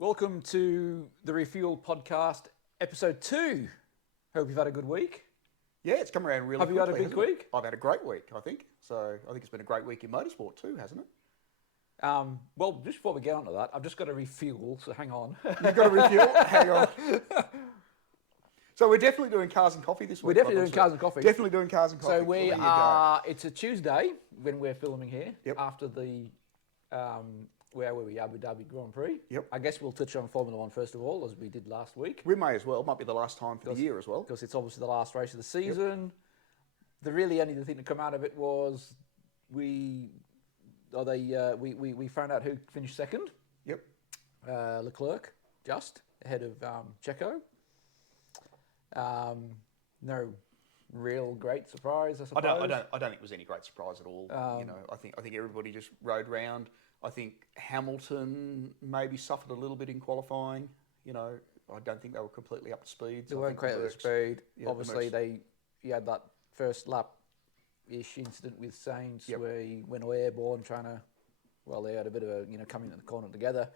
Welcome to the Refuel Podcast, Episode 2. Hope you've had a good week. Yeah, it's come around really Have you had a quickly, big hasn't it? week? I've had a great week, I think. So I think it's been a great week in motorsport too, hasn't it? Well, just before we get on to that, I've just got to refuel, so hang on. You've got to refuel? Hang on. So we're definitely doing cars and coffee this week. We're definitely doing cars and coffee. Definitely doing cars and coffee. So we Well, there you are, it's a Tuesday when we're filming here, Yep. after the, where were we, Abu Dhabi Grand Prix. Yep. I guess we'll touch on Formula One first of all, as we did last week. We may as well. It might be the last time for the year as well. Because it's obviously the last race of the season. The really only thing to come out of it was we found out who finished second. Yep. Leclerc, just ahead of Checo. No real great surprise, I suppose. I don't think it was any great surprise at all. I think everybody just rode round. I think Hamilton maybe suffered a little bit in qualifying. I don't think they were completely up to speed. They weren't quite up to speed. Yeah, obviously, he had that first lap-ish incident with Sainz where he went airborne trying to. Well, they had a bit of a coming in the corner together,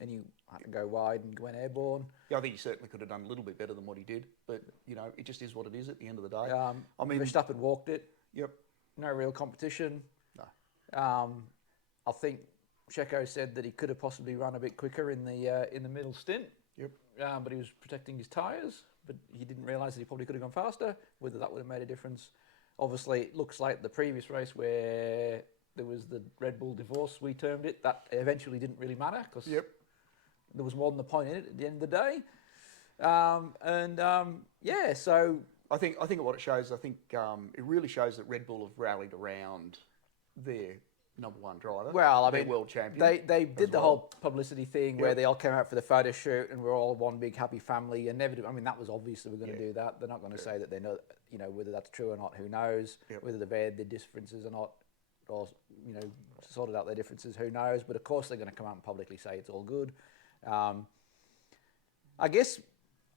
and he had to go wide and went airborne. Yeah, I think he certainly could have done a little bit better than what he did, but it just is what it is at the end of the day. Verstappen walked it. Yep. No real competition. No. I think Checo said that he could have possibly run a bit quicker in the middle stint. Yep. But he was protecting his tyres, but he didn't realise that he probably could have gone faster. Whether that would have made a difference. Obviously, it looks like the previous race where there was the Red Bull divorce, we termed it, that eventually didn't really matter because there was more than a point in it at the end of the day. So I think what it shows, it really shows that Red Bull have rallied around their number one driver. Well, I their mean, world champion. They did the whole publicity thing where they all came out for the photo shoot and we're all one big happy family. And never, that was obvious that we're going to do that. They're not going to say that they know, whether that's true or not. Who knows? Whether they've had their differences or not, or sorted out their differences. Who knows? But of course they're going to come out and publicly say it's all good. I guess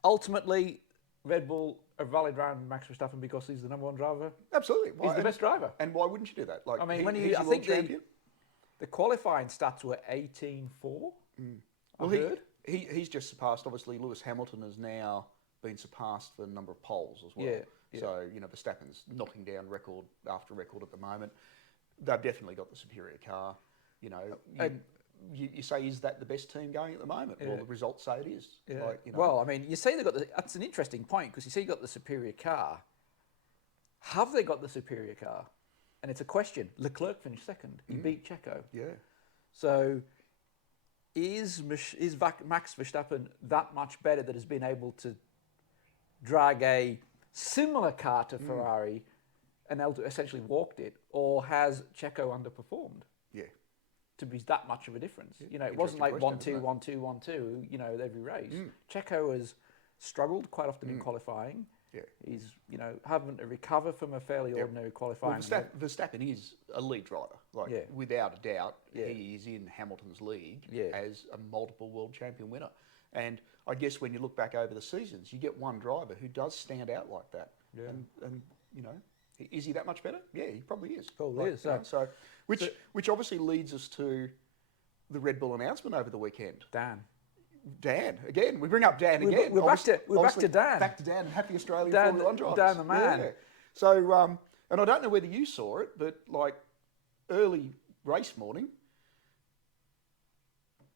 ultimately Red Bull are rallied around Max Verstappen because he's the number one driver. Absolutely. He's the best driver. And why wouldn't you do that? I think the qualifying stats were 18-4. Well, he's just surpassed. Obviously, Lewis Hamilton has now been surpassed for a number of poles as well. Yeah. So Verstappen's knocking down record after record at the moment. They've definitely got the superior car. You say, is that the best team going at the moment? Well, the results say it is. Yeah. Well, you say they've got that's an interesting point because you say you've got the superior car. Have they got the superior car? And it's a question. Leclerc finished second. He beat Checo. Yeah. So is Max Verstappen that much better that has been able to drag a similar car to Ferrari and essentially walked it? Or has Checo underperformed? Yeah. To be that much of a difference. It wasn't like 1-2, 1-2, 1-2, every race. Checo has struggled quite often in qualifying. Yeah. He's, having to recover from a fairly ordinary qualifying. Well, Verstappen is a lead driver. Without a doubt, he is in Hamilton's league as a multiple world champion winner. And I guess when you look back over the seasons, you get one driver who does stand out like that. Yeah. And is he that much better? Yeah, he probably is. Probably is. Which obviously leads us to the Red Bull announcement over the weekend. Dan again. We bring up Dan again. We're back to Dan. Back to Dan, happy Australian Dan, Formula One drivers. Dan the man. Yeah. So, and I don't know whether you saw it, but early race morning,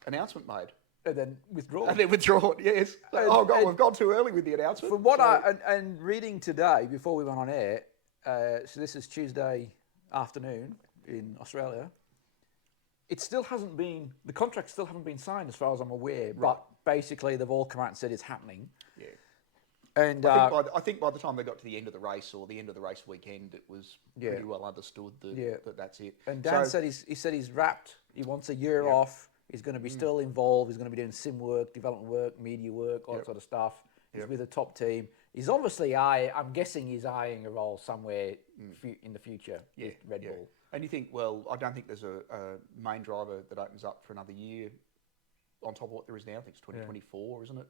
announcement made. And then withdrawn. Yes. We've gone too early with the announcement. From what and reading today before we went on air, so this is Tuesday afternoon in Australia. It still hasn't been, the contracts still haven't been signed as far as I'm aware, but basically they've all come out and said it's happening. Yeah. And I think by the time they got to the end of the race or the end of the race weekend, it was pretty well understood that that's it. And Dan said he's wrapped. He wants a year off. He's going to be still involved. He's going to be doing sim work, development work, media work, all that sort of stuff. He's with a top team. He's obviously I'm guessing he's eyeing a role somewhere in the future with Red Bull. And you think, well, I don't think there's a main driver that opens up for another year on top of what there is now. I think it's 2024, isn't it?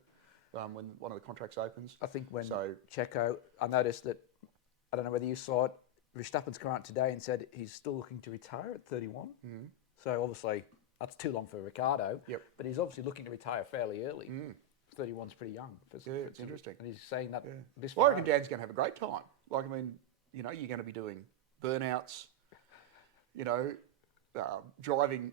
When one of the contracts opens. I think when Checo, I noticed that, I don't know whether you saw it, Verstappen's come out today and said he's still looking to retire at 31. So obviously That's too long for Ricardo. Yep. But he's obviously looking to retire fairly early. 31's pretty young. It's interesting. And he's saying that this. Well, I reckon Dan's going to have a great time. Like, I mean, you know, you're going to be doing burnouts. You know, driving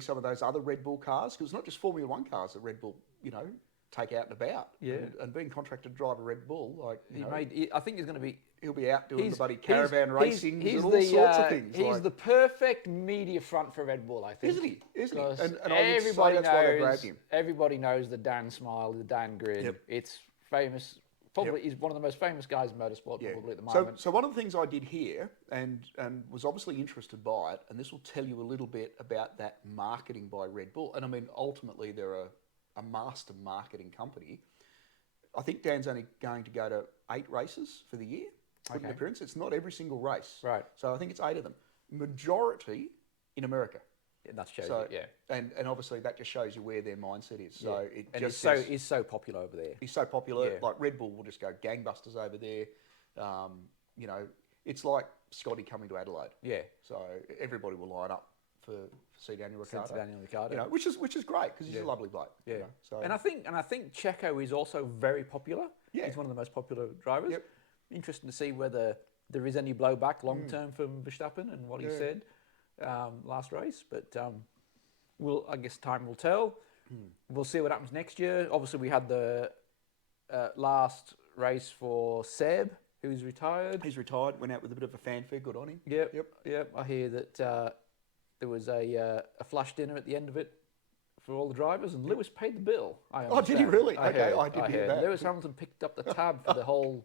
some of those other Red Bull cars, because it's not just Formula One cars that Red Bull, you know, take out and about. Yeah. And being contracted to drive a Red Bull, like, I think he's going to be. He'll be out doing the bloody caravan racing and all sorts of things. He's the perfect media front for Red Bull, I think. Isn't he? Isn't he? And everybody knows, that's why they grabbed him. Everybody knows the Dan smile, the Dan grin. Yep. It's famous. Probably he's one of the most famous guys in motorsport probably at the moment. So one of the things I did here and was obviously interested by it, and this will tell you a little bit about that marketing by Red Bull. And I mean, ultimately they're a master marketing company. I think Dan's only going to go to 8 races for the year. Put an appearance. It's not every single race. Right. So I think it's 8 of them. Majority in America. Yeah, that shows you, And obviously that just shows you where their mindset is. So he's so popular over there. He's so popular. Like Red Bull will just go gangbusters over there. You know, it's like Scotty coming to Adelaide. Yeah. So everybody will line up for see Daniel Ricciardo. You know, which is great because he's a lovely bloke. Yeah. You know, so. And I think Checo is also very popular. Yeah. He's one of the most popular drivers. Yep. Interesting to see whether there is any blowback long term from Verstappen and what he said last race. But I guess time will tell. We'll see what happens next year. Obviously, we had the last race for Seb, who's retired. He's retired. Went out with a bit of a fanfare. Good on him. Yep. I hear that there was a flash dinner at the end of it for all the drivers, and Lewis paid the bill. Oh, did he really? I didn't hear that. Lewis Hamilton picked up the tab for the whole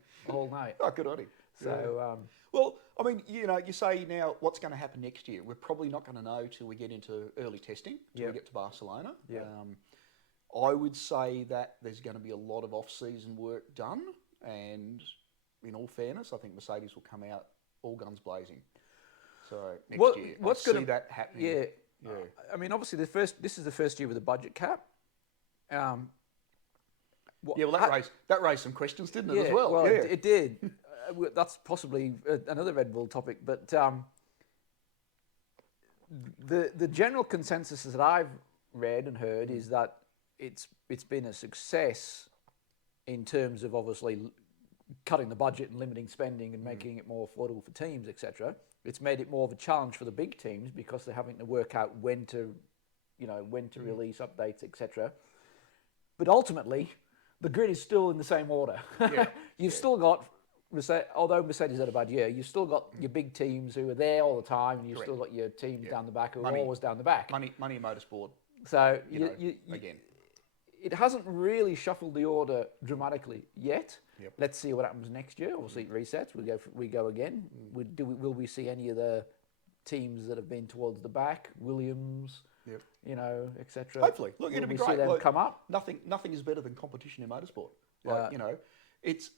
night. Oh, good on him. So, well, I mean, you know, you say now what's going to happen next year. We're probably not going to know till we get into early testing, till we get to Barcelona. Yeah. I would say that there's going to be a lot of off-season work done, and in all fairness, I think Mercedes will come out all guns blazing. So next year, I see that happening. Yeah. I mean, obviously, this is the first year with a budget cap. That raised some questions, didn't it, as well? Well, it did. That's possibly another Red Bull topic, but the general consensus that I've read and heard is that it's been a success in terms of obviously cutting the budget and limiting spending and making it more affordable for teams, etc. It's made it more of a challenge for the big teams because they're having to work out when to release updates, etc. But ultimately, the grid is still in the same order. You've still got, although Mercedes had a bad year, you've still got your big teams who are there all the time, and you've still got your teams down the back who are always down the back. Money in motorsport. So again, it hasn't really shuffled the order dramatically yet. Let's see what happens next year. Obviously, it resets. We go again. Will we see any of the teams that have been towards the back, Williams, you know, etc. Hopefully, look, it'll be great. See them come up. Nothing is better than competition in motorsport. Like, you know, it's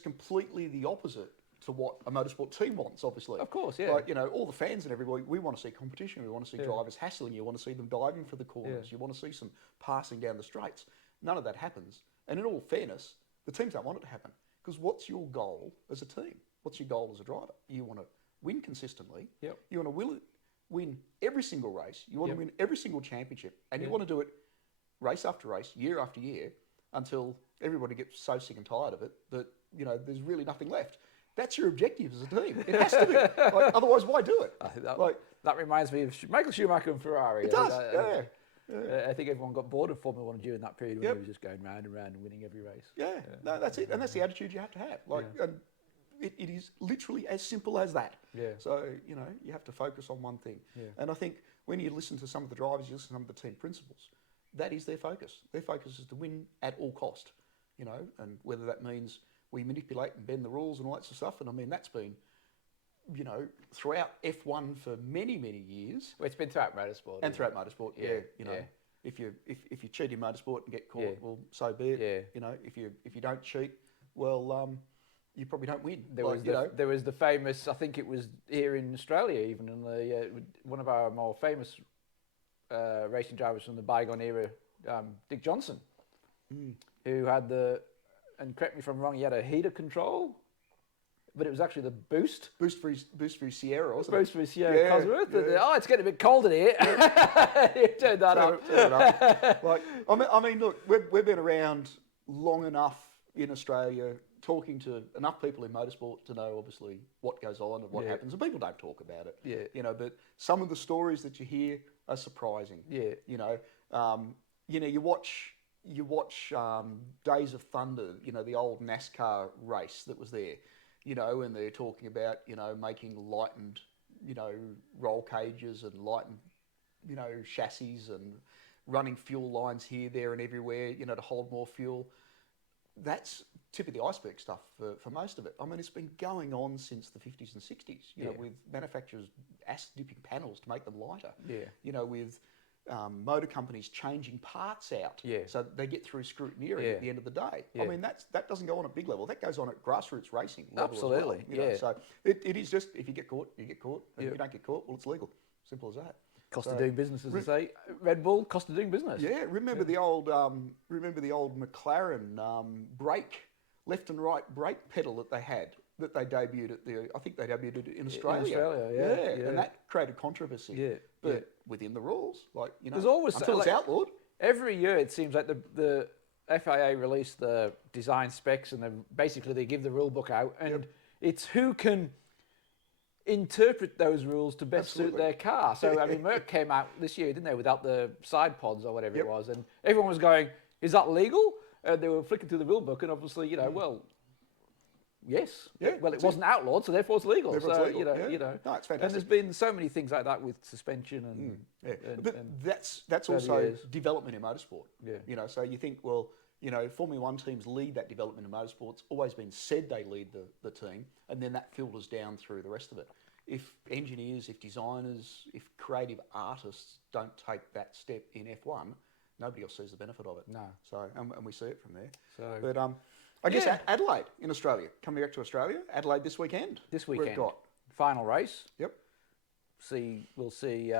completely the opposite to what a motorsport team wants. Obviously, of course, yeah. Like, you know, all the fans and everybody, we want to see competition. We want to see drivers hassling. You want to see them diving for the corners. You want to see some passing down the straights. None of that happens. And in all fairness, the teams don't want it to happen, because what's your goal as a team? What's your goal as a driver? You want to win consistently. You want to win every single race. You want to win every single championship, and you want to do it race after race, year after year, until everybody gets so sick and tired of it that, you know, there's really nothing left. That's your objective as a team. It has to be. Like, otherwise, why do it? That reminds me of Michael Schumacher and Ferrari. It does. I think everyone got bored of Formula One during that period when he was just going round and round and winning every race. No, that's it, and that's the attitude you have to have. Like, and it is literally as simple as that. So, you know, you have to focus on one thing. And I think when you listen to some of the drivers, you listen to some of the team principals, that is their focus. Their focus is to win at all cost. You know, and whether that means we manipulate and bend the rules and all that sort of stuff. And I mean, that's been, you know, throughout F1 for many, many years. Well, it's been throughout motorsport. And throughout motorsport, you know. If you cheat in motorsport and get caught, well, so be it. You know, if you don't cheat, well, you probably don't win. There was the famous, I think it was here in Australia, even in the one of our more famous racing drivers from the bygone era, Dick Johnson, who had and correct me if I'm wrong, he had a heater control but it was actually the boost. Boost for his Sierra, wasn't it? Boost for his Sierra Cosworth. Oh, it's getting a bit cold in here. You turned that up. Turn it up. Like, I mean, look, we've been around long enough in Australia, talking to enough people in motorsport to know, obviously, what goes on and what happens. And people don't talk about it. Yeah. You know, but some of the stories that you hear are surprising. Yeah. You know, you watch Days of Thunder, you know, the old NASCAR race that was there, you know, and they're talking about, you know, making lightened, you know, roll cages and lightened, you know, chassis and running fuel lines here, there and everywhere, you know, to hold more fuel. That's tip of the iceberg stuff for most of it. I mean, it's been going on since the 50s and 60s, you know, with manufacturers acid dipping panels to make them lighter. Yeah. You know, with motor companies changing parts out so they get through scrutineering at the end of the day. I mean, that doesn't go on at big level. That goes on at grassroots racing level. Absolutely, as well, you know? So it is just, if you get caught, you get caught. And if you don't get caught, well, it's legal. Simple as that. Cost of doing business, as they say. Red Bull, cost of doing business. Yeah, remember the old McLaren brake, left and right brake pedal that they had, that they debuted I think they debuted it in Australia. In Australia, yeah. And that created controversy. Yeah. But within the rules, like, you know, there's always until it's outlawed. Every year it seems like the FIA release the design specs and they give the rule book out, and it's who can interpret those rules to best suit their car. So I mean, Merc came out this year, didn't they, without the side pods or whatever it was, and everyone was going, "Is that legal?" They were flicking through the rule book, and obviously, you know, well, yes, well, it wasn't outlawed, so therefore it's legal. Therefore so it's legal. you know, no, it's fantastic. and there's been so many things like that with suspension and but that's also development in motorsport. Yeah, you know, so you think, well, you know, Formula One teams lead that development in motorsport. It's always been said they lead the team, and then that filters down through the rest of it. If engineers, if designers, if creative artists don't take that step in F1, nobody else sees the benefit of it. No. So, and we see it from there. So, but I guess Adelaide in Australia, coming back to Australia, Adelaide this weekend. This weekend. We've got final race. Yep. We'll see.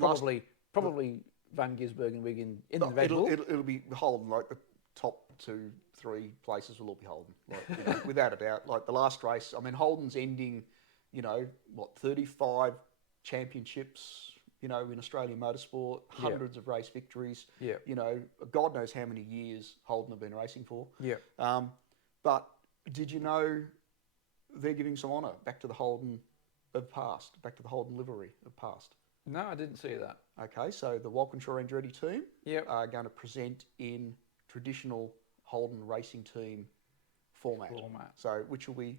Probably Van Gisbergen and Wigan in the Red Bull. It'll be Holden, like the top 2, 3 places will all be Holden, like, you know, without a doubt. Like the last race, I mean, Holden's ending, you know, 35 championships, you know, in Australian motorsport, hundreds of race victories. Yeah. You know, God knows how many years Holden have been racing for. Yeah. But did you know they're giving some honour back to the Holden of past, back to the Holden livery of past? No, I didn't see that. Okay, so the Walkinshaw Andretti team are going to present in traditional Holden racing team format. So, which will be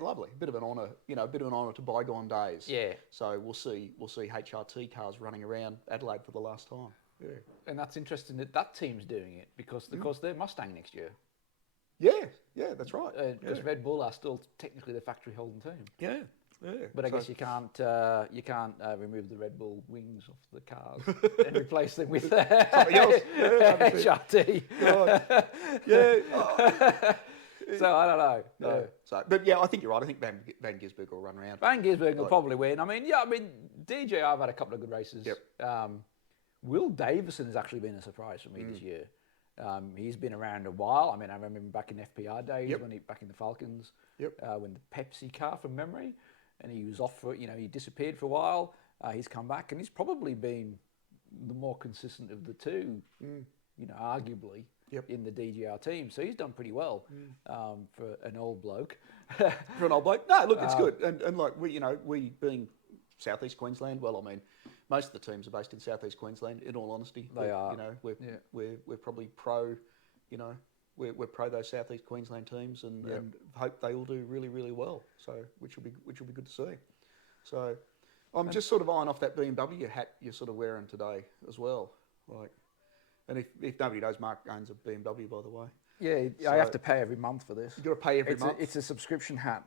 lovely. A bit of an honour, you know, a bit of an honour to bygone days. Yeah. So we'll see HRT cars running around Adelaide for the last time. Yeah. And that's interesting that team's doing it because they're Mustang next year. Yeah, that's right. Because Red Bull are still technically the factory Holden team. Yeah. Yeah. But I guess you can't remove the Red Bull wings off the cars and replace them with something else. HRT. So I don't know. No. So, but yeah, I think you're right. I think Van Gisbergen will run around. Van Gisbergen will probably win. I mean, DJ, I've had a couple of good races. Yep. Will Davison has actually been a surprise for me this year. He's been around a while. I mean, I remember him back in FPR days back in the Falcons. Yep. When the Pepsi car, from memory, and he was off for, you know, he disappeared for a while. He's come back, and he's probably been the more consistent of the two. You know, arguably. Yep. In the DGR team, so he's done pretty well for an old bloke. For an old bloke, no, look, it's good, and like we being Southeast Queensland. Well, I mean, most of the teams are based in Southeast Queensland. In all honesty, they are. You know, we're probably pro. You know, we're pro those Southeast Queensland teams, and hope they all do really, really well. So, which will be good to see. So, I'm just sort of eyeing off that BMW hat you're sort of wearing today as well, like. And if nobody knows, Mark owns a BMW, by the way. Yeah, so I have to pay every month for this. You've got to pay every month? It's a subscription hat.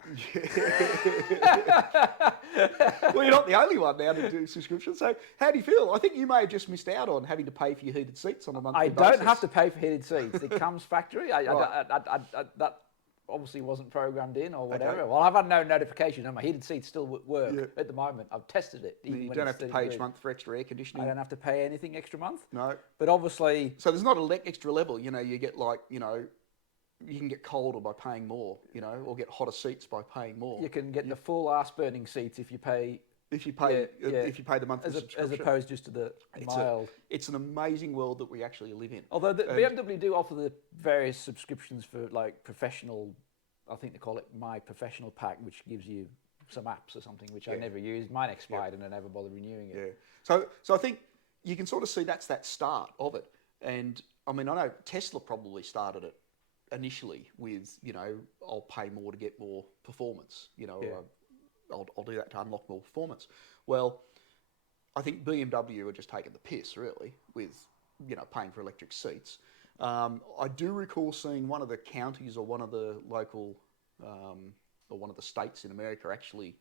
Well, you're not the only one now to do subscriptions. So how do you feel? I think you may have just missed out on having to pay for your heated seats on a monthly basis. I don't have to pay for heated seats. It comes factory. That obviously wasn't programmed in or whatever. Okay. Well, I've had no notification, and my heated seats still work at the moment. I've tested it. You don't have to pay each month for extra air conditioning? I don't have to pay anything extra month. No. But obviously... So there's not an extra level, you know, you get like, you know, you can get colder by paying more, or get hotter seats by paying more. You can get the full ass burning seats if you pay. If you pay the monthly subscription, as opposed just to the mild. It's an amazing world that we actually live in. Although BMW do offer the various subscriptions for like professional, I think they call it My Professional Pack, which gives you some apps or something, which I never used. Mine expired and I never bothered renewing it. Yeah. So I think you can sort of see that's that start of it. And I mean, I know Tesla probably started it initially with, I'll pay more to get more performance. I'll do that to unlock more performance. Well, I think BMW are just taking the piss, really, with, paying for electric seats. I do recall seeing one of the counties or one of the local, or one of the states in America actually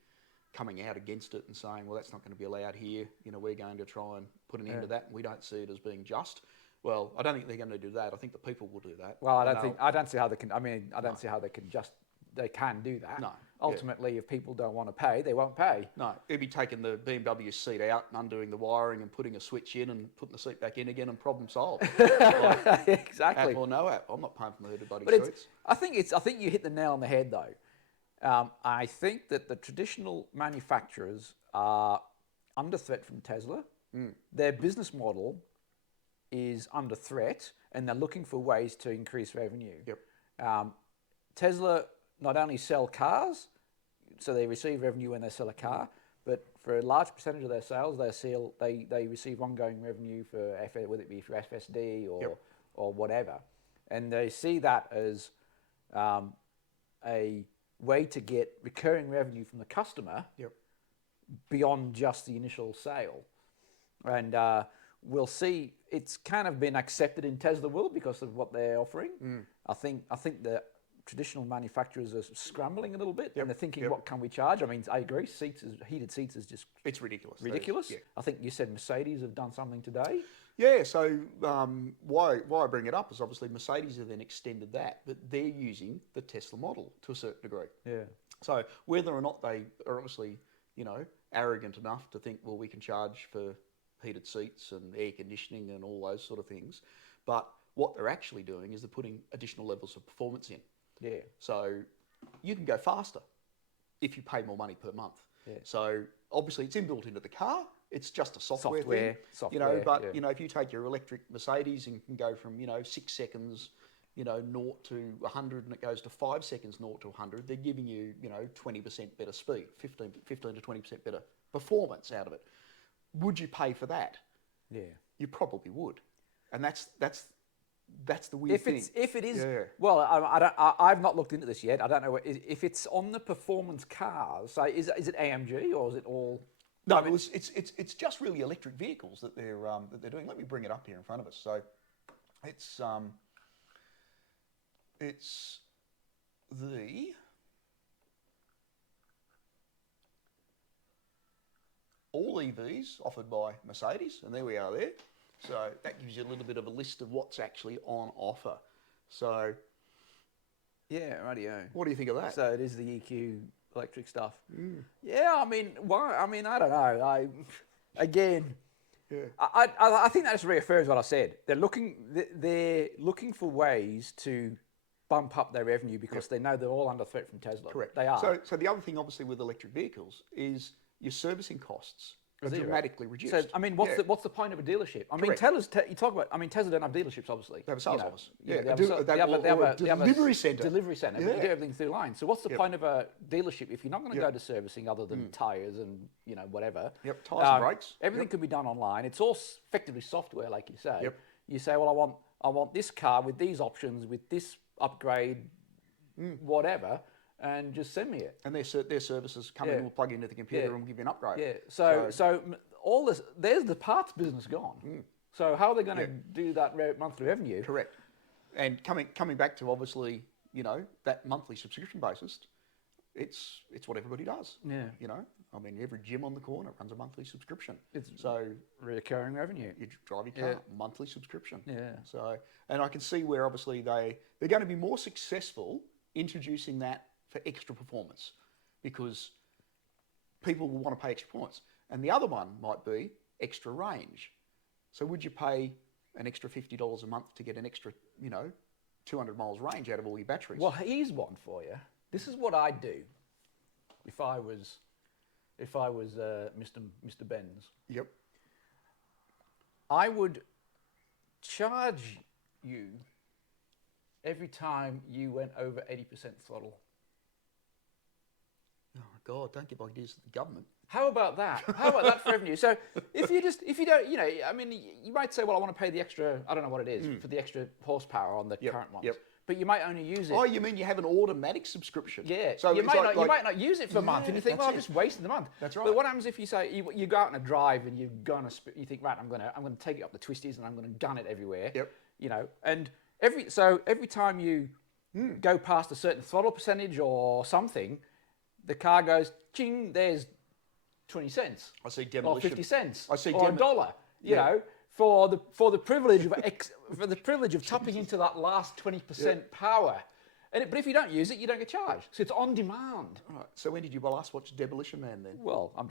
coming out against it and saying, well, that's not going to be allowed here. We're going to try and put an end to that, and we don't see it as being just. Well, I don't think they're going to do that. I think the people will do that. Well, I don't see how they can. I mean, I don't see how they can do that. No. Ultimately, if people don't want to pay, they won't pay. No, it'd be taking the BMW seat out and undoing the wiring and putting a switch in and putting the seat back in again and problem solved. Exactly. App or no app, I'm not paying for my bloody seats. I think you hit the nail on the head though. I think that the traditional manufacturers are under threat from Tesla. Their business model is under threat, and they're looking for ways to increase revenue. Yep. Tesla not only sell cars, so they receive revenue when they sell a car, but for a large percentage of their sales, they receive ongoing revenue for whether it be for FSD or whatever, and they see that as a way to get recurring revenue from the customer beyond just the initial sale, and we'll see. It's kind of been accepted in Tesla world because of what they're offering. I think the traditional manufacturers are scrambling a little bit, and they're thinking, what can we charge? I mean, I agree. Heated seats is just it's ridiculous. Ridiculous. I think you said Mercedes have done something today. Yeah. So why I bring it up is obviously Mercedes have then extended that, but they're using the Tesla model to a certain degree. Yeah. So whether or not they are obviously arrogant enough to think, well, we can charge for heated seats and air conditioning and all those sort of things, but what they're actually doing is they're putting additional levels of performance in. Yeah. So you can go faster if you pay more money per month. Yeah. So obviously it's inbuilt into the car. It's just a software thing. But if you take your electric Mercedes and can go from 6 seconds 0 to 100, and it goes to 5 seconds 0 to 100, they're giving you 20% better speed, 15 to 20% better performance out of it. Would you pay for that? Yeah. You probably would, and that's the weird thing. If it is, well, I've not looked into this yet. I don't know if it's on the performance cars. So is it AMG or is it all? No, it's just really electric vehicles that they're doing. Let me bring it up here in front of us. So it's the all EVs offered by Mercedes, and there we are there. So that gives you a little bit of a list of what's actually on offer. So, yeah, rightio. What do you think of that? So it is the EQ electric stuff. Yeah, I mean, why? I mean, I don't know. I think that just reaffirms what I said. They're looking for ways to bump up their revenue because they know they're all under threat from Tesla. Correct. They are. So the other thing, obviously, with electric vehicles is your servicing costs are dramatically reduced. So, I mean, what's the point of a dealership? I mean, Tesla don't have dealerships, obviously. They have a sales office. They have a delivery centre. Delivery centre. But you do everything through line. So what's the point of a dealership if you're not going to go to servicing other than tyres and whatever? Yep, tyres and brakes. Everything can be done online. It's all effectively software, like you say. Yep. You say, well, I want this car with these options, with this upgrade, whatever. And just send me it. And their services come in, we'll plug into the computer and we'll give you an upgrade. Yeah. So all this, there's the parts business gone. So how are they going to do that monthly revenue? Correct. And coming back to obviously, that monthly subscription basis, it's what everybody does. Yeah. I mean, every gym on the corner runs a monthly subscription. It's so recurring revenue. You drive your car, monthly subscription. Yeah. So, and I can see where obviously they're going to be more successful introducing that for extra performance because people will want to pay extra points. And the other one might be extra range. So would you pay an extra $50 a month to get an extra, 200 miles range out of all your batteries. Well, here's one for you. This is what I'd do if I was Mr. Benz. Yep. I would charge you every time you went over 80% throttle. Oh God! Don't give ideas to the government. How about that? How about that for revenue? So if you don't, I mean, you might say, well, I want to pay the extra, I don't know what it is, for the extra horsepower on the current ones. Yep. But you might only use it. Oh, you mean you have an automatic subscription? Yeah. So you might not use it for a month, and you think, well, I've just wasted the month. That's right. But what happens if you say you go out on a drive and you think, right, I'm gonna take it up the twisties and I'm gonna gun it everywhere. Yep. And every time you go past a certain throttle percentage or something, the car goes, ching, there's 20 cents. I see demolition. Or 50 cents. I see or $1. You know, for the privilege of tapping into that last 20% power. But if you don't use it, you don't get charged. So it's on demand. Right. So when did you last watch Demolition Man then? Well, I'm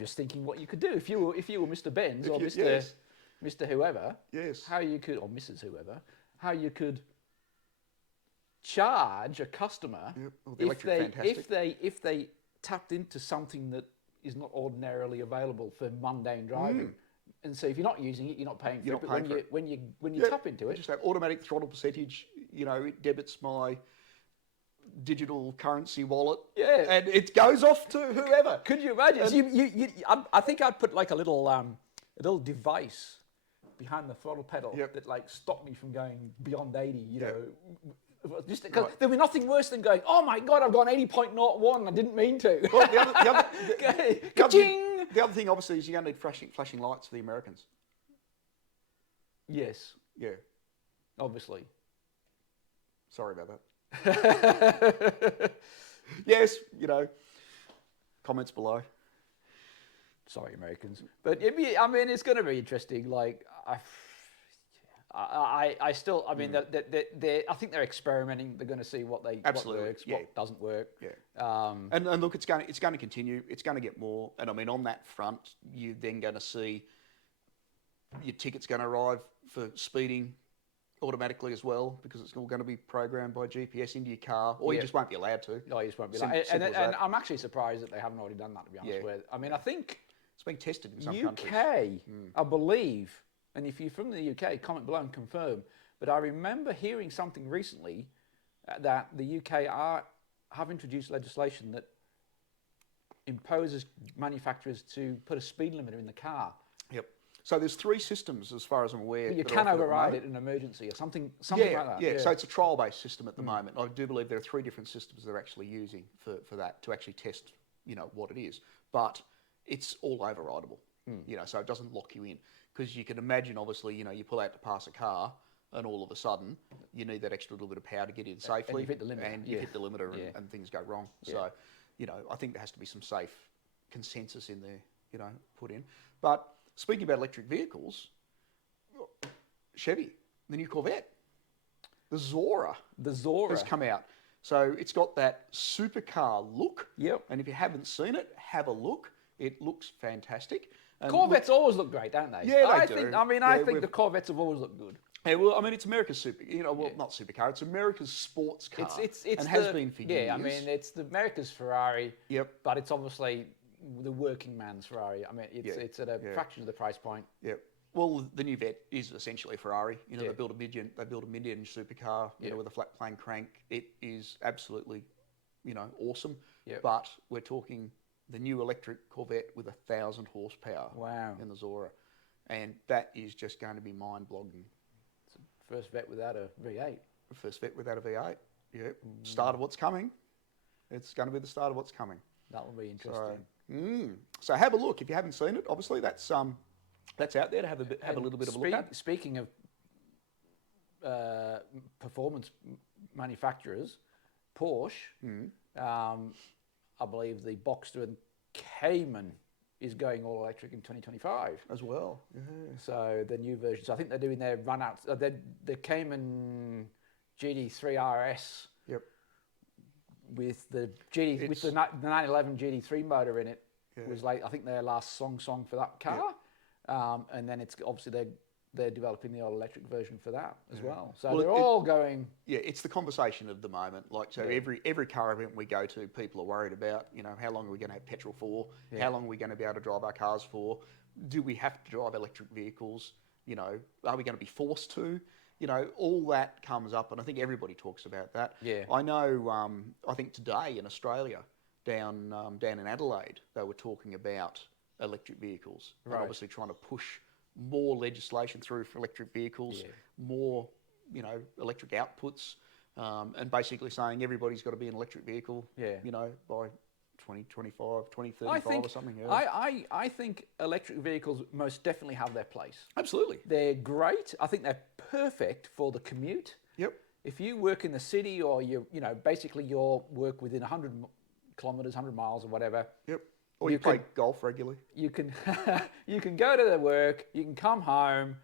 just thinking what you could do if you were Mr. Benz or Mr. Whoever. Yes. How you could, or Mrs. Whoever, how you could charge a customer if they tapped into something that is not ordinarily available for mundane driving. And so if you're not using it, you're not paying for it. But when you tap into it, just have automatic throttle percentage. It debits my digital currency wallet. Yeah, and it goes off to whoever. Could you imagine? I think I'd put like a little device behind the throttle pedal that like stopped me from going beyond 80. You know. Just because there'll be nothing worse than going, oh my God, I've gone 80.01. I didn't mean to. Well, the other thing, obviously, is you're going to need flashing lights for the Americans. Yes. Yeah. Obviously. Sorry about that. Yes, comments below. Sorry, Americans. But it's going to be interesting. Like, I think they're experimenting. They're going to see what works, what doesn't work. Yeah. And look, it's going to continue. It's going to get more. And I mean, on that front, you're then going to see your ticket's going to arrive for speeding automatically as well, because it's all going to be programmed by GPS into your car, or you just won't be allowed to. No, you just won't be allowed. And I'm actually surprised that they haven't already done that, to be honest with. I mean, I think it's being tested in some countries. UK, I believe. And if you're from the UK, comment below and confirm. But I remember hearing something recently that the UK have introduced legislation that imposes manufacturers to put a speed limiter in the car. Yep. So there's 3 systems, as far as I'm aware. But you can override it in an emergency or something like that. Yeah. So it's a trial-based system at the moment. I do believe there are 3 different systems they're actually using for that to actually test, what it is. But it's all overrideable. So it doesn't lock you in. Because you can imagine, obviously, you pull out to pass a car, and all of a sudden, you need that extra little bit of power to get in safely. And you hit the limiter. And you hit the limiter, and things go wrong. Yeah. So, I think there has to be some safe consensus in there, put in. But speaking about electric vehicles, Chevy, the new Corvette, the Zora. Has come out. So it's got that supercar look. Yep. And if you haven't seen it, have a look. It looks fantastic. And Corvettes always look great, don't they? Yeah, they do. I think the Corvettes have always looked good. Yeah, well, it's America's not supercar. It's America's sports car. It's has been for years. Yeah, it's the America's Ferrari. Yep. But it's obviously the working man's Ferrari. It's at a fraction of the price point. Yep. Well, the new Vet is essentially a Ferrari. They build a mid-engine supercar. With a flat plane crank. It is absolutely, awesome. Yep. But we're talking the new electric Corvette with 1,000 horsepower. Wow. In the Zora. And that is just going to be mind-blogging. It's the first Vet without a V8. First Vet without a V8. Yep. Start of what's coming. It's going to be the start of what's coming. That will be interesting. So have a look. If you haven't seen it, obviously that's out there to have a little bit of a look at. Speaking of performance manufacturers, Porsche, I believe the Boxster and Cayman is going all electric in 2025 as well. Yeah. So the new version. So I think they're doing their run out. The Cayman GT3 RS. Yep. With the 911 GT3 motor in it was like, I think their last song for that car. Yep. And then it's obviously they're they're developing the all-electric version for that as well. So they're all going... Yeah, it's the conversation of the moment. Like, so every car event we go to, people are worried about, how long are we going to have petrol for? Yeah. How long are we going to be able to drive our cars for? Do we have to drive electric vehicles? Are we going to be forced to? All that comes up, and I think everybody talks about that. Yeah. I know, I think today in Australia, down in Adelaide, they were talking about electric vehicles. Right. And obviously trying to push more legislation through for electric vehicles, more, electric outputs, and basically saying everybody's got to be an electric vehicle, by 2025, 2035 or something. Yeah. I think electric vehicles most definitely have their place. Absolutely. They're great. I think they're perfect for the commute. Yep. If you work in the city or basically your work within 100 kilometres, 100 miles or whatever. Yep. Or you play golf regularly. You can you can go to the work, you can come home,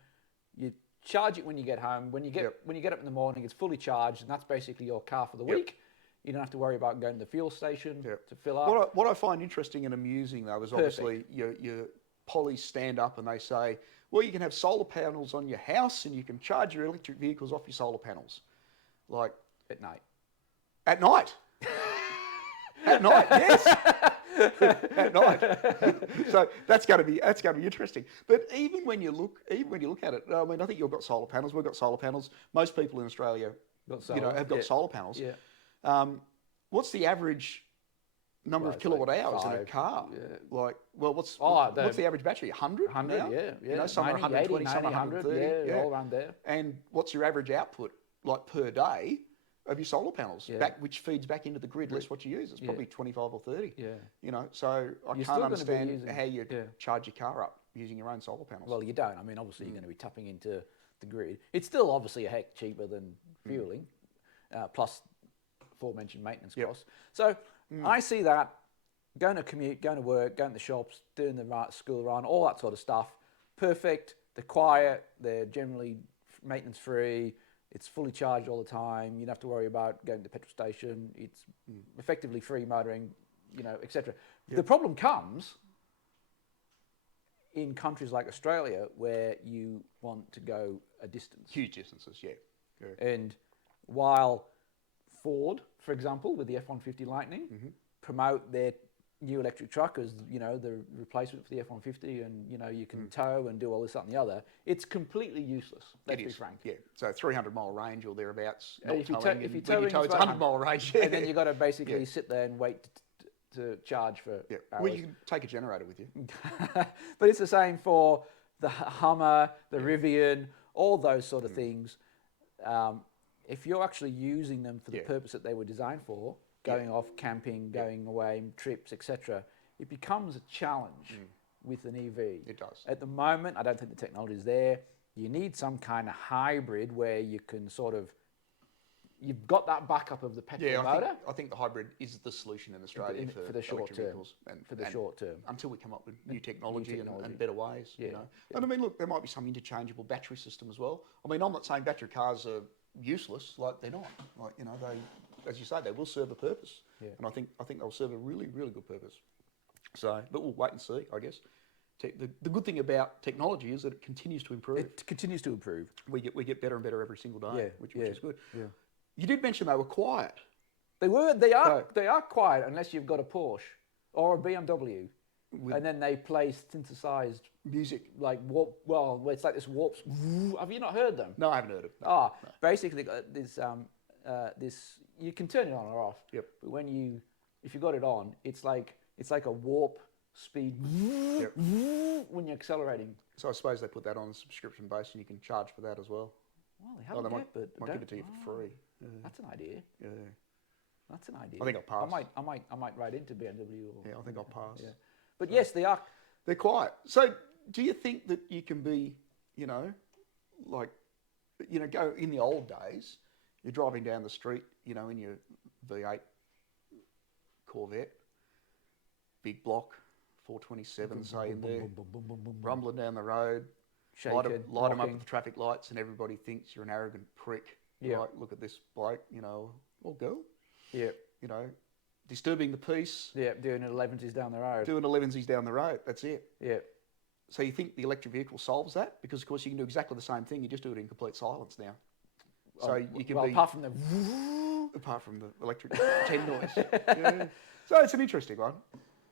you charge it when you get home. When you get up in the morning, it's fully charged, and that's basically your car for the week. You don't have to worry about going to the fuel station to fill up. What I find interesting and amusing though is obviously your polys stand up and they say, well, you can have solar panels on your house and you can charge your electric vehicles off your solar panels. Like at night. At night. At night, yes. At night. So that's going to be interesting. But even when you look at it, I mean, I think you've got solar panels. We've got solar panels. Most people in Australia, have got solar panels. Yeah. What's the average number of kilowatt hours in a car? Yeah. Like, well, what's the average battery? 100? 100, now? Yeah. Some 90, 120, 80, some 90, 130. All around there. And what's your average output, like per day, of your solar panels, which feeds back into the grid, less what you use? It's probably 25 or 30. Yeah. So I can't understand how you charge your car up using your own solar panels. Well, you don't. I mean, obviously, you're going to be tapping into the grid. It's still obviously a heck cheaper than fueling, plus aforementioned maintenance costs. So I see that going to commute, going to work, going to the shops, doing the school run, all that sort of stuff. Perfect. They're quiet. They're generally maintenance free. It's fully charged all the time. You don't have to worry about going to the petrol station. It's effectively free motoring, etc. Yep. The problem comes in countries like Australia where you want to go a distance. Huge distances, yeah. And while Ford, for example, with the F-150 Lightning, promote their new electric truck as, the replacement for the F-150 and, you can tow and do all this, that and the other, it's completely useless, let's be frank. Yeah, so 300-mile range or thereabouts. If you tow it's 100-mile range. And then you've got to basically sit there and wait to charge for hours. Well, you can take a generator with you. But it's the same for the Hummer, the Rivian, all those sort of things. If you're actually using them for the purpose that they were designed for, going off camping, going away, trips, etc., it becomes a challenge with an EV. It does. At the moment, I don't think the technology is there. You need some kind of hybrid where you can you've got that backup of the petrol motor. I think the hybrid is the solution in Australia for the short term. Vehicles and short term. Until we come up with new technology. And better ways. And I mean, look, there might be some interchangeable battery system as well. I mean, I'm not saying battery cars are useless, like they're not. Like, they, as you say, they will serve a purpose. Yeah. And I think they'll serve a really, really good purpose. So, but we'll wait and see, I guess. The good thing about technology is that it continues to improve. It continues to improve. We get better and better every single day, which is good. Yeah. You did mention they were quiet. They are quiet unless you've got a Porsche or a BMW. And then they play synthesized music like warp. Well, it's like this warps. Have you not heard them? No, I haven't heard it. No. Basically, this you can turn it on or off. Yep. But if you got it on, it's like a warp speed when you're accelerating. So I suppose they put that on a subscription base, and you can charge for that as well. Well, they haven't yet, but might give it to you for free. That's an idea. Yeah. That's an idea. I think I'll pass. I might write into BMW. I think I'll pass. Yeah. But yes, they are. They're quiet. So do you think that you can be, go in the old days, you're driving down the street, in your V8 Corvette, big block, 427, say in there, rumbling down the road, light them up with the traffic lights, and everybody thinks you're an arrogant prick. Yeah. Like, look at this bloke, or girl. Yeah. Disturbing the peace. Yeah, doing 11s down the road. Doing 11s down the road, that's it. Yeah. So you think the electric vehicle solves that? Because of course you can do exactly the same thing. You just do it in complete silence now. So you can apart from the electric 10 noise. Yeah. So it's an interesting one.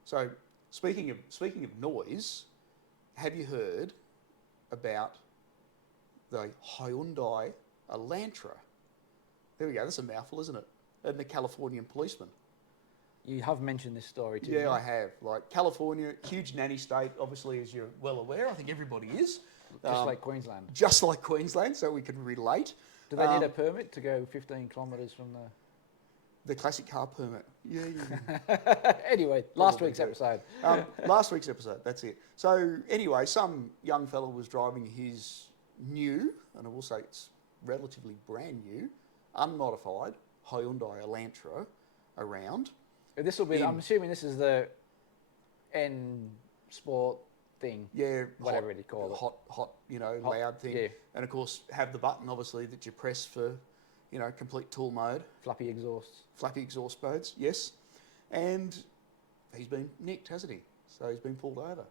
So speaking of noise, have you heard about the Hyundai Elantra? There we go. That's a mouthful, isn't it? And the Californian policeman. You have mentioned this story too. Yeah, I have. Like California, huge nanny state, obviously, as you're well aware. I think everybody is. Just like Queensland. Just like Queensland, so we can relate. Do they need a permit to go 15 kilometres from the classic car permit? Yeah. Anyway, last week's episode. Last week's episode, that's it. So anyway, some young fellow was driving his new, and I will say it's relatively brand new, unmodified Hyundai Elantra around. This will be, I'm assuming this is the N Sport thing. Yeah. Whatever you call it. Hot, loud thing. Yeah. And of course, have the button, obviously, that you press for, complete tool mode. Flappy exhausts. Flappy exhaust modes, yes. And he's been nicked, hasn't he? So he's been pulled over.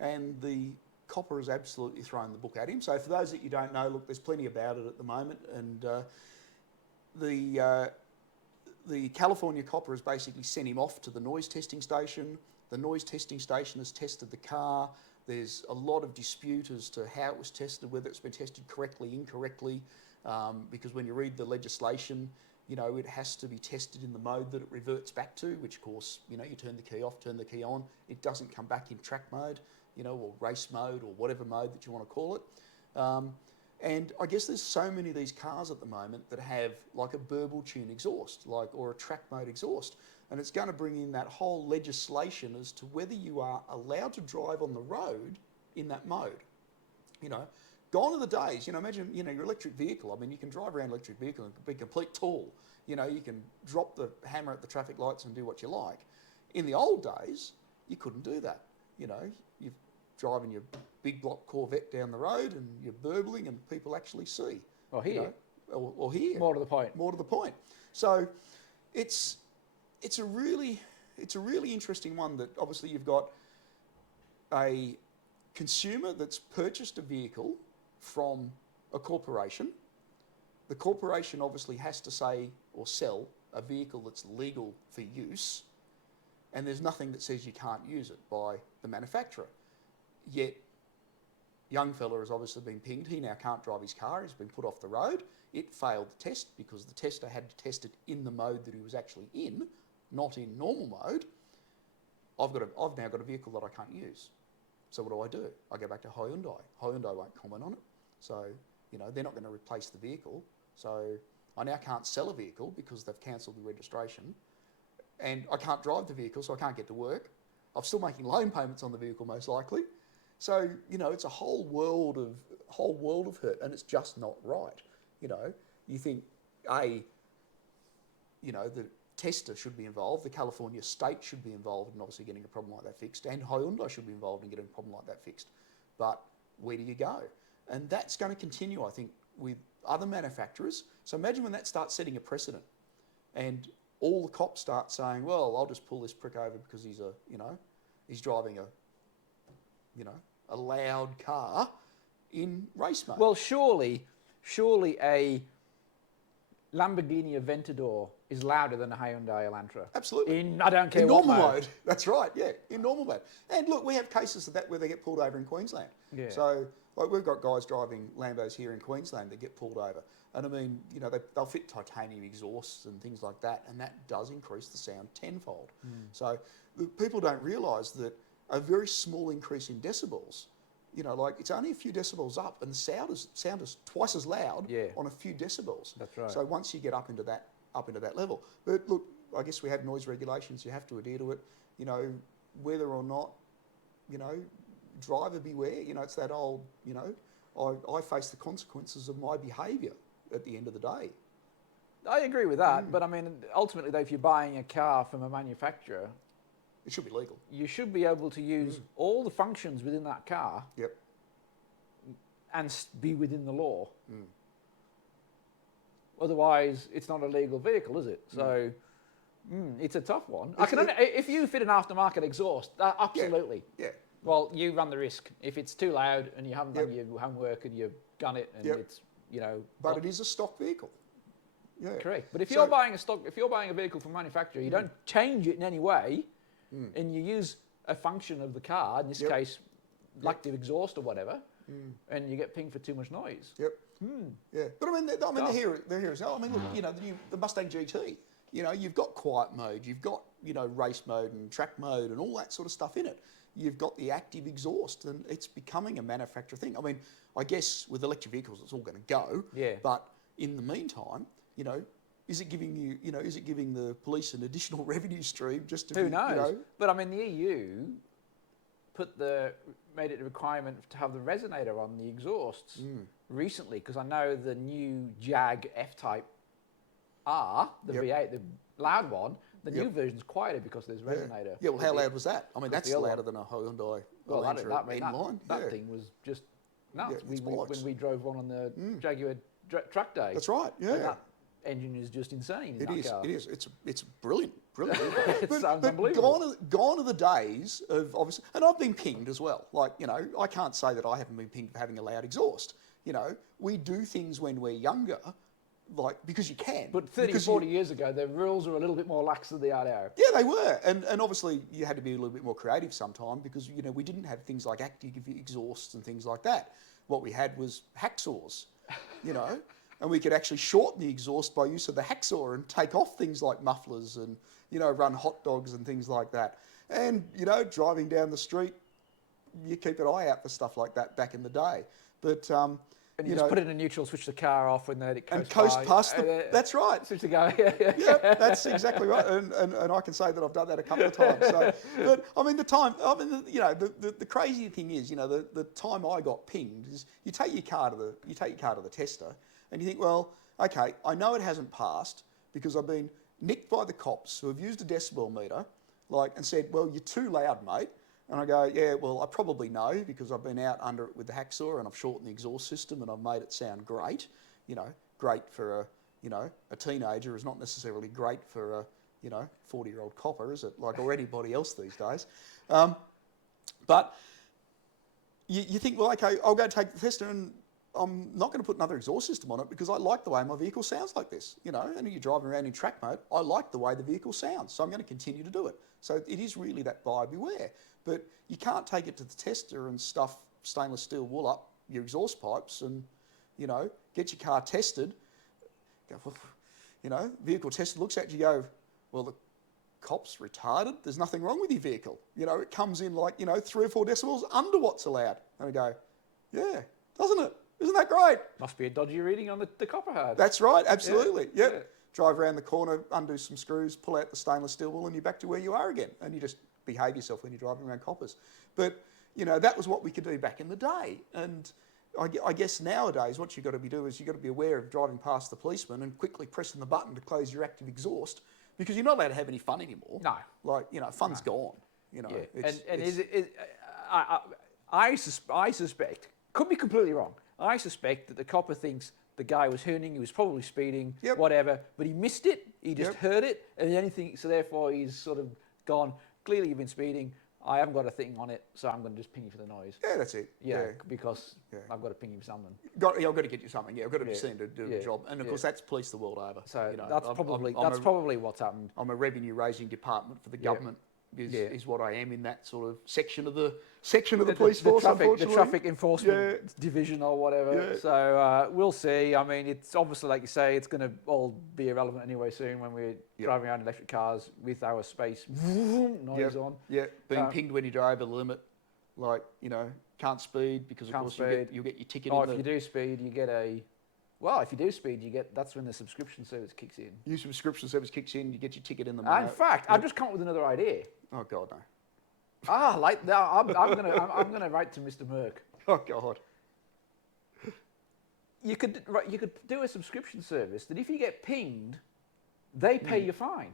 And the copper has absolutely thrown the book at him. So for those that you don't know, look, there's plenty about it at the moment. And the California copper has basically sent him off to the noise testing station. The noise testing station has tested the car. There's a lot of dispute as to how it was tested, whether it's been tested correctly, incorrectly, because when you read the legislation, it has to be tested in the mode that it reverts back to, which of course, you turn the key off, turn the key on. It doesn't come back in track mode, or race mode, or whatever mode that you want to call it. And I guess there's so many of these cars at the moment that have like a burble tune exhaust, or a track mode exhaust. And it's going to bring in that whole legislation as to whether you are allowed to drive on the road in that mode. Gone are the days, imagine, your electric vehicle. I mean, you can drive around an electric vehicle and be a complete tool. You can drop the hammer at the traffic lights and do what you like. In the old days, you couldn't do that. You're driving your big block Corvette down the road and you're burbling and people actually see. Or hear. Or hear. More to the point. More to the point. So it's a really interesting one that obviously you've got a consumer that's purchased a vehicle from a corporation. The corporation obviously has to say or sell a vehicle that's legal for use, and there's nothing that says you can't use it by the manufacturer. Yet, young fella has obviously been pinged. He now can't drive his car. He's been put off the road. It failed the test because the tester had to test it in the mode that he was actually in, not in normal mode. I've now got a vehicle that I can't use. So what do? I go back to Hyundai. Hyundai won't comment on it. So, they're not going to replace the vehicle. So I now can't sell a vehicle because they've cancelled the registration. And I can't drive the vehicle, so I can't get to work. I'm still making loan payments on the vehicle, most likely. So, it's a whole world of hurt, and it's just not right. You think, the tester should be involved, the California state should be involved in obviously getting a problem like that fixed, and Hyundai should be involved in getting a problem like that fixed. But where do you go? And that's going to continue, I think, with other manufacturers. So imagine when that starts setting a precedent, and all the cops start saying, well, I'll just pull this prick over because he's driving a loud car in race mode. Well, surely a Lamborghini Aventador is louder than a Hyundai Elantra. Absolutely. I don't care in what normal mode. That's right, yeah, in normal mode. And look, we have cases of that where they get pulled over in Queensland. Yeah. So, we've got guys driving Lambos here in Queensland that get pulled over. And I mean, they'll fit titanium exhausts and things like that, and that does increase the sound tenfold. So people don't realise that a very small increase in decibels, it's only a few decibels up, and the sound is twice as loud on a few decibels. That's right. So once you get up into that level, but look, I guess we have noise regulations. You have to adhere to it. Whether or not, driver beware. It's that old. I face the consequences of my behaviour at the end of the day. I agree with that, but I mean, ultimately, though, if you're buying a car from a manufacturer, it should be legal. You should be able to use all the functions within that car. Yep. And be within the law. Otherwise, it's not a legal vehicle, is it? So, it's a tough one. If you fit an aftermarket exhaust, absolutely. Yeah. Well, you run the risk. If it's too loud and you haven't done your homework and you've done it and it's, But it is a stock vehicle. Yeah. Correct. But if you're buying a vehicle from manufacturer, you don't change it in any way, and you use a function of the car, in this case, active exhaust or whatever, and you get pinged for too much noise. Yep. Yeah. But I mean, they're here as well. I mean, look, the Mustang GT. You've got quiet mode, you've got race mode and track mode and all that sort of stuff in it. You've got the active exhaust, and it's becoming a manufacturer thing. I mean, I guess with electric vehicles, it's all going to go. Yeah. But in the meantime, is it giving is it giving the police an additional revenue stream just to Who knows? But I mean, the EU made it a requirement to have the resonator on the exhausts recently, because I know the new Jag F-Type R, the V8, the loud one, the new version's quieter because there's resonator. Yeah, well, how loud was that? I mean, that's louder than a Hyundai inline. That thing was just nuts. When we drove one on the Jaguar track day. That's right, yeah. That engine is just insane. It is. It's brilliant. It sounds unbelievable. Gone are the days of, obviously, and I've been pinged as well. Like, I can't say that I haven't been pinged for having a loud exhaust. We do things when we're younger, like, because you can. But 30, 40 years ago, the rules were a little bit more lax than they are now. Yeah, they were. And obviously, you had to be a little bit more creative sometime because, we didn't have things like active exhausts and things like that. What we had was hacksaws, and we could actually shorten the exhaust by use of the hacksaw and take off things like mufflers and, run hot dogs and things like that. And, driving down the street, you keep an eye out for stuff like that back in the day. But... and you just put it in neutral, switch the car off when it coast and coast past the... That's right. Switch the car. Yeah, that's exactly right. And I can say that I've done that a couple of times. So, but I mean, the crazy thing is, the time I got pinged is you take your car to the tester, and you think, well, okay, I know it hasn't passed because I've been nicked by the cops who have used a decibel meter, and said, well, you're too loud, mate. And I go, yeah, well, I probably know because I've been out under it with the hacksaw and I've shortened the exhaust system and I've made it sound great. Great for a teenager is not necessarily great for a 40-year-old copper, is it? Or anybody else these days. But you think, well, okay, I'll go take the tester and I'm not going to put another exhaust system on it because I like the way my vehicle sounds like this, and you're driving around in track mode, I like the way the vehicle sounds, so I'm going to continue to do it. So it is really that buyer beware. But you can't take it to the tester and stuff stainless steel wool up your exhaust pipes and, get your car tested. Vehicle tested looks at you, go, well, the cop's retarded. There's nothing wrong with your vehicle. It comes in 3 or 4 decibels under what's allowed. And I go, yeah, doesn't it? Isn't that great? Must be a dodgy reading on the copper hard. That's right, absolutely. Yeah. Yep. Yeah. Drive around the corner, undo some screws, pull out the stainless steel wool, and you're back to where you are again. And you just behave yourself when you're driving around coppers. But, that was what we could do back in the day. And I guess nowadays what you've got to be doing is you've got to be aware of driving past the policeman and quickly pressing the button to close your active exhaust because you're not allowed to have any fun anymore. No. Fun's gone. I suspect, could be completely wrong, I suspect that the copper thinks the guy was hooning, he was probably speeding, whatever, but he missed it, he just heard it, and so therefore he's sort of gone, clearly you've been speeding, I haven't got a thing on it, so I'm going to just ping you for the noise. Yeah, that's it. Because I've got to ping you for something. I've got to get you something. Yeah, I've got to be seen to do the job. And of course, that's police the world over. So that's probably what's happened. I'm a revenue raising department for the government. Is what I am in that sort of section of the police force. The traffic enforcement division or whatever. Yeah. So we'll see. I mean, it's obviously, like you say, it's going to all be irrelevant anyway soon when we're driving around electric cars with our space noise on. Yeah, being pinged when you drive over the limit, can't speed because of course you'll get your ticket. If you do speed, you get a. Well, if you do speed, that's when the subscription service kicks in. Your subscription service kicks in, you get your ticket in the mail. In fact, I've just come up with another idea. Oh God, no. I'm gonna write to Mr. Merc. Oh God. You could do a subscription service that if you get pinged, they pay your fine.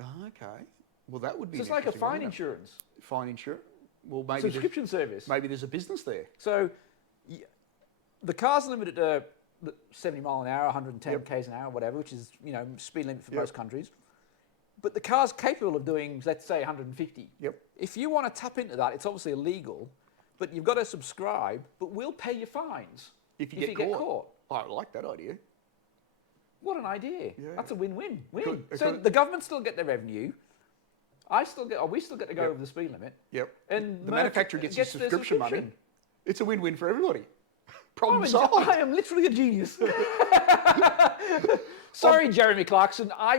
Okay. Well, that would be. So it's like a fine insurance. Fine insurance. Well, maybe subscription service. Maybe there's a business there. So. The car's limited to 70 mile an hour, 110 k's an hour, whatever, which is speed limit for most countries. But the car's capable of doing, let's say, 150. Yep. If you want to tap into that, it's obviously illegal, but you've got to subscribe, but we'll pay your fines if you get caught. I like that idea. What an idea. Yeah. That's a win-win. Win. Could, so the government still get their revenue. We still get to go over the speed limit. Yep. And the manufacturer gets his subscription money. It's a win-win for everybody. Problem solved. I am literally a genius. Sorry, Jeremy Clarkson. I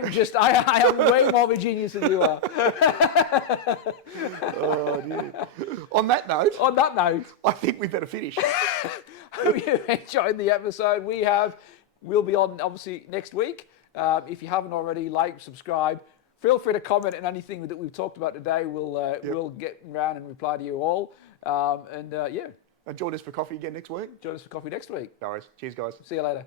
am way more of a genius than you are. Oh, dear. On that note, I think we better finish. Hope you enjoyed the episode. We'll be on obviously next week. If you haven't already, like, subscribe. Feel free to comment on anything that we've talked about today. We'll get around and reply to you all. And join us for coffee again next week. Join us for coffee next week. No worries. Cheers, guys. See you later.